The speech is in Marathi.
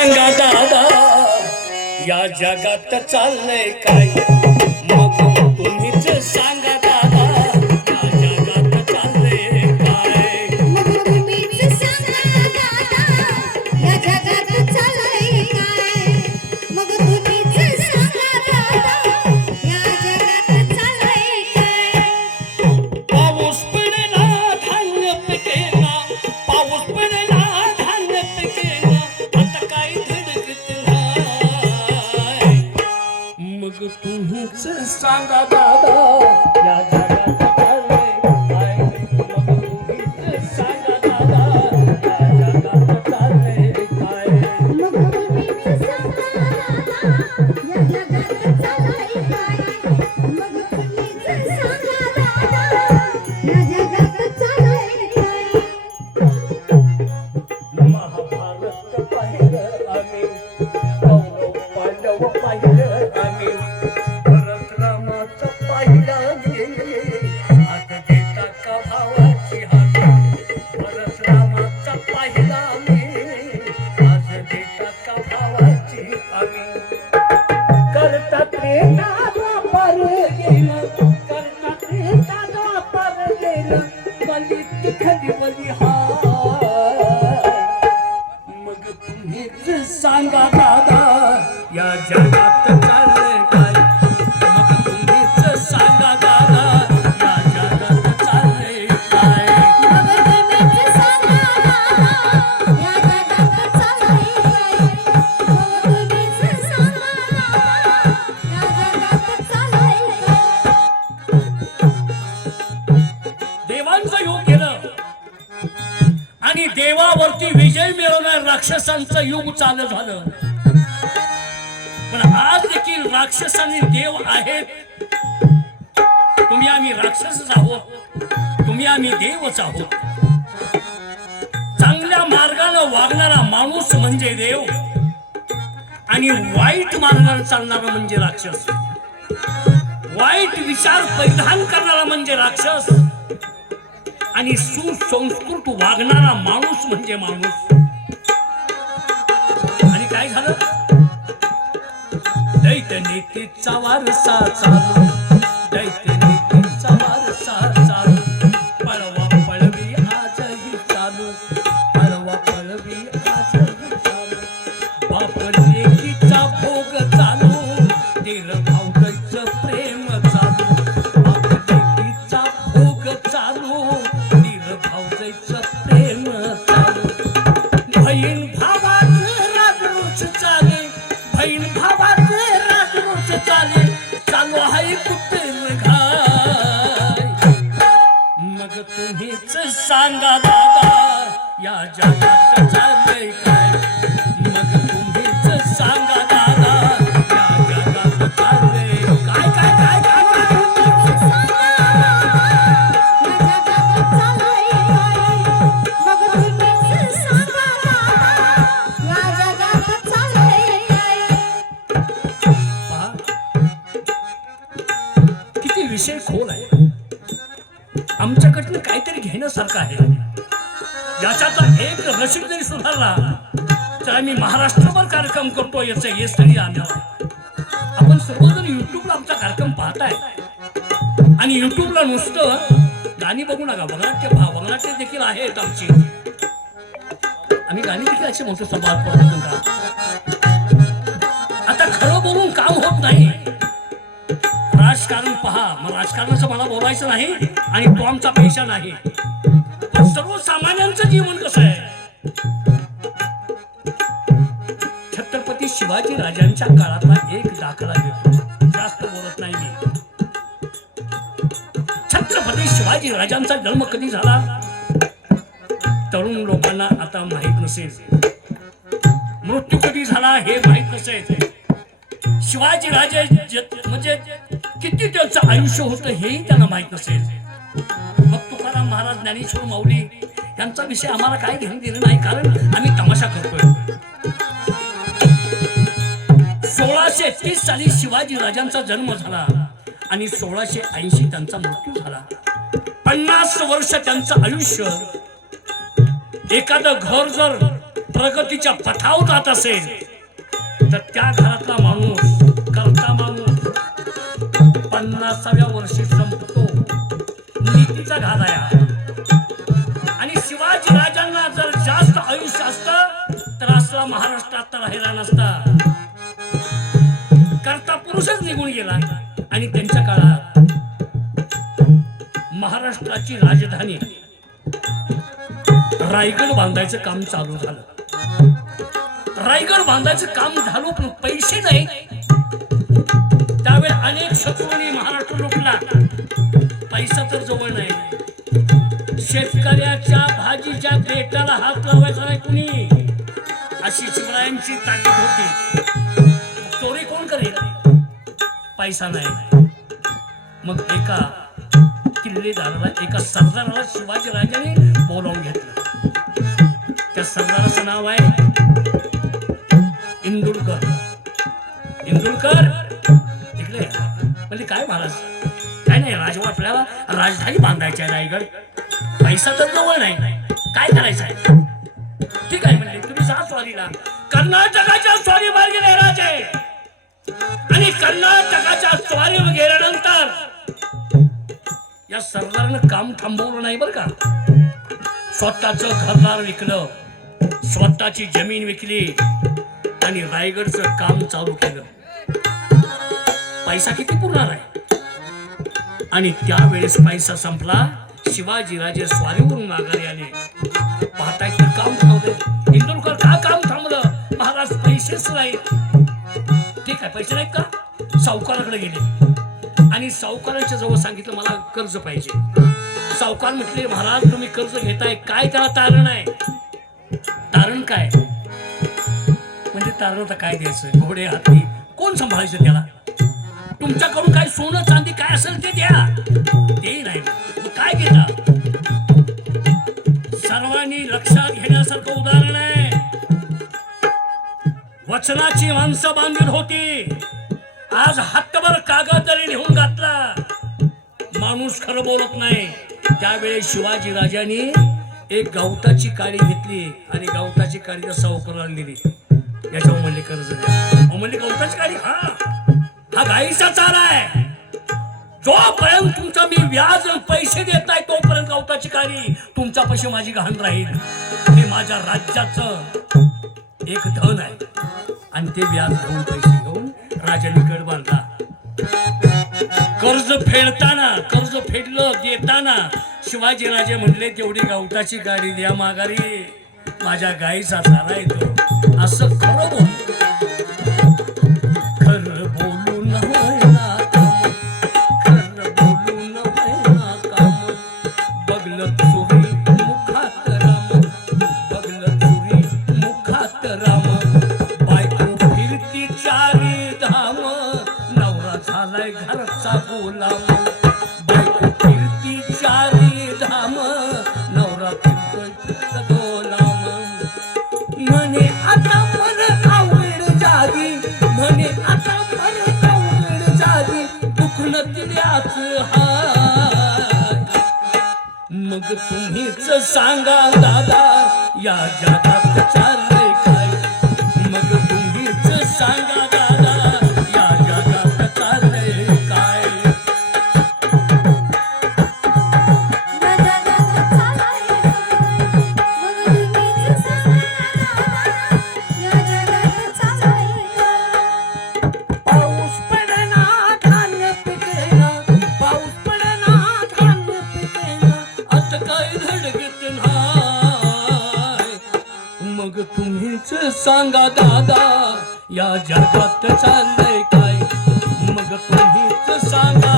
सांगा दादा या जगात चाललंय काय? मग तुम्ही सांगा दादा. या जगात चाललंय काय मग तुम्हीच सांगा दादा या जगात चाललंय काय मग तुम्हीच सांगा दादा सांगा दादा या जगात चाल राक्षसांचं युग चालू झालं. पण आज देखील राक्षसांनी देव आहेत. तुम्ही आम्ही राक्षसच आहोत. तुम्ही आम्ही देवच आहोत. चांगल्या मार्गानं वागणारा माणूस म्हणजे देव. आणि वाईट मार्गाने चालणारा म्हणजे राक्षस. वाईट विचार परिधान करणारा म्हणजे राक्षस. आणि सुसंस्कृत वागणारा माणूस म्हणजे माणूस. झालं दैत्य नेतेचा वारसा चालू. विषय खोल आहे. आमच्याकडनं काहीतरी घेण्यासारखं आहे. याच्यात एक जरी सुधारला तर आम्ही महाराष्ट्रभर कार्यक्रम करतो याचं हे स्थळी आणणार आपण सर्वजण युट्यूबला आमचा कार्यक्रम पाहताय. आणि युट्यूबला नुसतं गाणी बघू नका वगनाट्य पहा वगनाट्य देखील आहेत आमची. आम्ही गाणी देखील असे म्हणतो समाज आता खरं बोलून काम होत नाही. राजकारण पहा मग राजकारणाचं मला बोलायचं नाही आणि तो आमचा पैसा नाही. पण सर्वसामान्यांचं जीवन कसं आहे? छत्रपती शिवाजी राजांच्या काळातला एक दाखला देतो जास्त बोलत नाही मी. छत्रपती शिवाजी राजांचा जन्म कधी झाला? तरुण लोकांना आता माहीत नसेल. मृत्यू कधी झाला हे माहीत नसेल. शिवाजी राजे म्हणजे किती त्यांचं आयुष्य होतं हेही त्यांना माहीत नसेल. मग तुकाराम महाराज ज्ञानेश्वर माऊली त्यांचा विषय आम्हाला काय घेऊन दिलं नाही कारण आम्ही तमाशा करतोय. सोळाशे तीस साली शिवाजी राजांचा जन्म झाला आणि सोळाशे ऐंशी त्यांचा मृत्यू झाला. पन्नास वर्ष त्यांचं आयुष्य एखादं घर जर प्रगतीच्या पथावर जात असेल तर त्या घरातला माणूस करता माणूस पन्नासाव्या वर्षी संपतो. नीतीचा घालाया पुरुषच गेला आणि त्यांच्या काळात महाराष्ट्राची राजधानी रायगड बांधायचं काम चालू झालं. रायगड बांधायचं काम झालं पण पैसे नाही. त्यावेळी अनेक शत्रूंनी महाराष्ट्र लुटला. पैसा तर जवळ नाही. शेतकऱ्याच्या भाजीच्या पेटाला हात लावायचा नाही कुणी. अशी शिवरायांची ताकद होती. पैसा नाही. मग एका किल्लेदाराला एका सरदाराला शिवाजी राजाने बोलावून घेतलं. त्या सरदाराचं नाव आहे इंदुरकर इंदुरकर इकडे म्हणजे काय महाराज? काय नाही राजवा आपल्याला राजधानी बांधायची आहे रायगड. पैसा तर जवळ नाही. काय करायचं आहे? ठीक आहे म्हणजे तुम्ही जा स्वारीला. कर्नाटकाच्या स्वारीवर गेले राजे. आणि कर्नाटकाच्या स्वारीव गेल्यानंतर या सरदारनं काम थांबवलं नाही बरं का. स्वतःच घरदार विकलं स्वतःची जमीन विकली आणि रायगडचं काम चालू केलं. पैसा किती पुरणार आहे? आणि त्यावेळेस पैसा संपला शिवाजीराजे स्वारीवरून माघारी आले. पाहताय तर काम थांबलं. इंदुरकर का काम थांबलं? महाराज पैसेच नाही पैसे नाही का? सावकाराकडे गेले. आणि सावकाराच्या जवळ सांगितलं मला कर्ज पाहिजे. सावकार म्हटले महाराज तुम्ही कर्ज घेताय. काय त्याला तारण आहे? तारण काय? म्हणजे तारण आता काय द्यायचं? घोडे हाती कोण सांभाळायचं त्याला? तुमच्याकडून काय सोनं चांदी काय असेल ते द्या. ते नाही. मग काय घेता? वचनाची माणसं बांधील होती. आज हातभर कागद जरी लिहून घातला. माणूस खरं बोलत नाही. त्यावेळेस शिवाजी राजांनी एक गवताची काडी घेतली आणि गवताची काडी त्या सावकाराला दिली याच्यावर म्हणले कर्ज द्या. म्हणले गवताची काडी? हा. हा गाईचा चारा आहे. जोपर्यंत तुमचा मी व्याज पैसे देत नाही तोपर्यंत गवताची काडी तुमच्या पैसे माझी गहाण राहील. हे माझ्या राज्याचं एक धन आहे. आणि ते व्याज घेऊन पैसे घेऊन राजाने गड बांधला कर्ज फेडताना कर्ज फेडलं देताना शिवाजी राजे म्हणले तेवढी गवताची गाडी द्या माघारी. माझ्या गायीचा चारा येतो. असं खरं बोल घरचा बायको फिरती चारी धाम नवरा फिरतोय म्हणे आता मन आवड जागी म्हणे आता मन आवड जागी दुखणं तिल्याच मग तुम्हीच सांगा दादा या जगात चाललंय धडगत नाही मग तुम्हीच सांगा दादा या जगात चाललंय काय? मग तुम्हीच सांगा